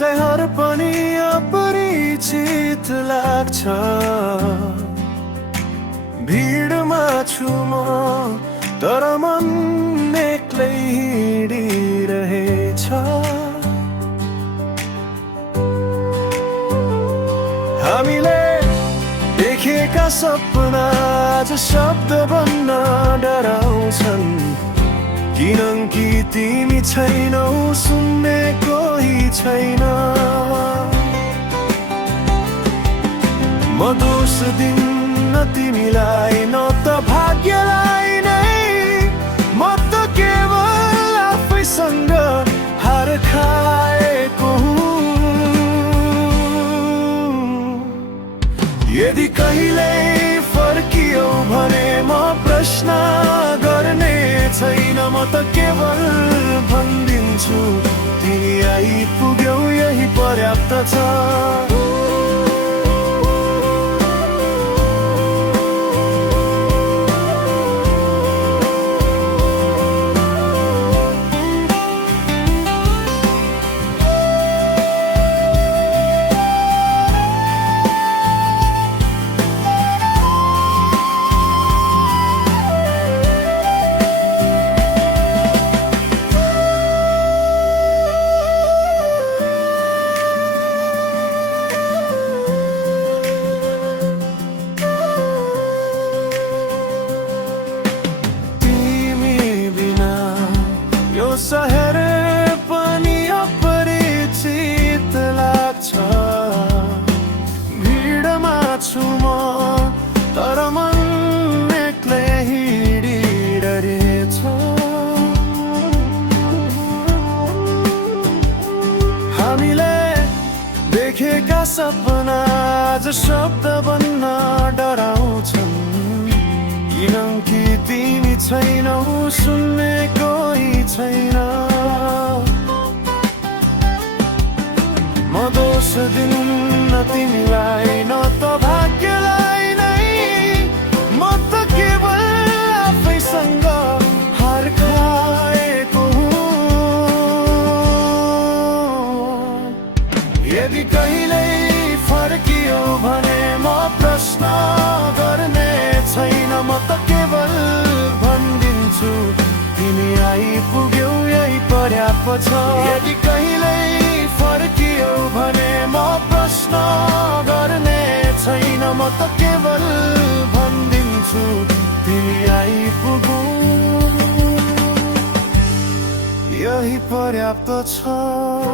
शहर पनि अपरिचित लाग्छ। भिडमा छु म तर मन एक्लै हिँडिरहेछ। हामीले देखेका सपना आज शब्द बन्न डराउँछन्। किनकि तिमी छैनौ, सुन्ने कोही छैन। म दोष दिन्न तिमीलाई, न त भाग्यलाई नै। म त केवल आफैसँग हार खाएको हुँ। यदि कहिल्यै फर्कियौ भने म प्रश्न गर्ने छैन। म त केवल भनिदिन्छु तिमी आइपुग्यौ, यही पर्याप्त छ। शहर पनि अपरिचित लाग्छ। भिडमा छु म तर मन एक्लै हिँडिरहेछ। हामीले देखेका सपना आज शब्द बन्न डराउँछन्। किनकि तिमी छैनौ, सुन्ने कोही छैन। म दोष दिन्न तिमीलाई, न त भाग्यलाई नै। म त केवल आफैसँग हार खाएको हुँ। यदि कहिल्यै फर्कियौ भने म प्रश्न गर्ने छैन। म त केवल भनिदिन्छु तिमी आइपुग्यौ, यही पर्याप्त छ। यदि कहिल्यै फर्कियौ भने म प्रश्न गर्ने छैन। म त केवल भनिदिन्छु तिमी आइपुग्यौ, यही पर्याप्त छ।